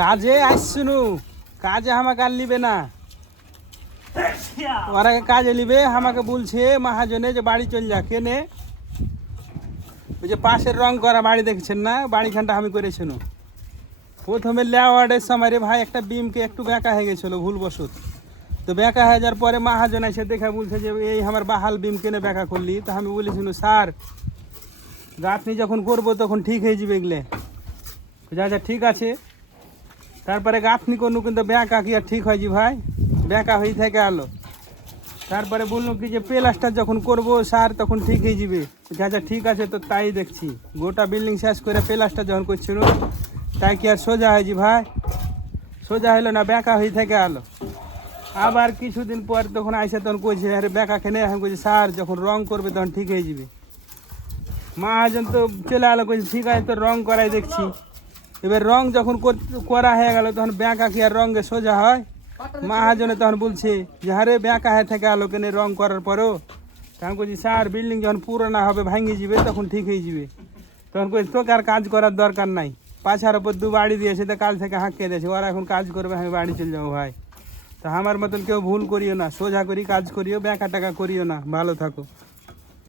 কাজে আসছুনু। কাজে আমাকে আর নিবে না। ওরা কাজে নিবে আমাকে বলছে মহাজনে যে বাড়ি চল যা, কেনে? ওই যে পাশের রং করা বাড়ি দেখছেন না? বাড়িখানটা আমি করেছিল প্রথমে লেওয়ার্ডের সময় রে ভাই একটা বিমকে একটু বেঁকা হয়ে গেছিল, ভুলবশত। তো বেঁকা হয়ে যাওয়ার পরে মহাজন এসে দেখা বলছে যে, এই আমার বাহাল বিম কেনে বেঁকা করলি? তো আমি বলেছিল স্যার গাঁথনি যখন করব তখন ঠিক হয়ে যাবে এগুলো। যা, ঠিক আছে। তারপরে গাঁথনি কোনো কিন্তু বেঁকা কি আর ঠিক হয় জি ভাই? বেঁকা হয়ে থেকে আলো। তারপরে বলল কি যে প্লাস্টার যখন করব, সার তখন ঠিক হয়ে যাবে। যা ঠিক আছে তো তাই দেখছি। গোটা বিল্ডিং শেষ করে প্লাস্টার যখন করছিল তাই কি আর সোজা হয়েছি ভাই? সোজা হলো না বেঁকা হয়ে থেকে আলো। আবার কিছুদিন পর তখন আইসে তখন কইছে, আরে বেঁকা খেনে এখন কইছে স্যার যখন রং করবে তখন ঠিক হয়ে যাবে। মহাজন তো চলে আলো কইছে, ঠিক আছে তো রং করাই দেখছি। এবার রং যখন কর- হয়ে গেল, তখন ব্যাঁকা কি আর রঙে সোজা হয়? মহাজনে তখন বলছে যে, আরে, ব্যাঁকা হয়ে থেকে আলো কেনে রং করার পরও? তখন কইছি স্যার, বিল্ডিং যখন পুরোনা হবে, ভাঙে যাবে, তখন ঠিক হয়ে যাবে। তখন কইছি তোকে আর কাজ করার দরকার নাই। পাছার ওপর দু বাড়ি দিয়েছে, তো কাল থেকে হাঁকিয়ে দিয়েছে। ওরা এখন কাজ করবে, আমি বাড়ি চলে যাব ভাই। তা আমার মতন কেউ ভুল করিও না, সোজা করি, কাজ করিও ব্যাঁকা টাকা করিও না। ভালো থাকো।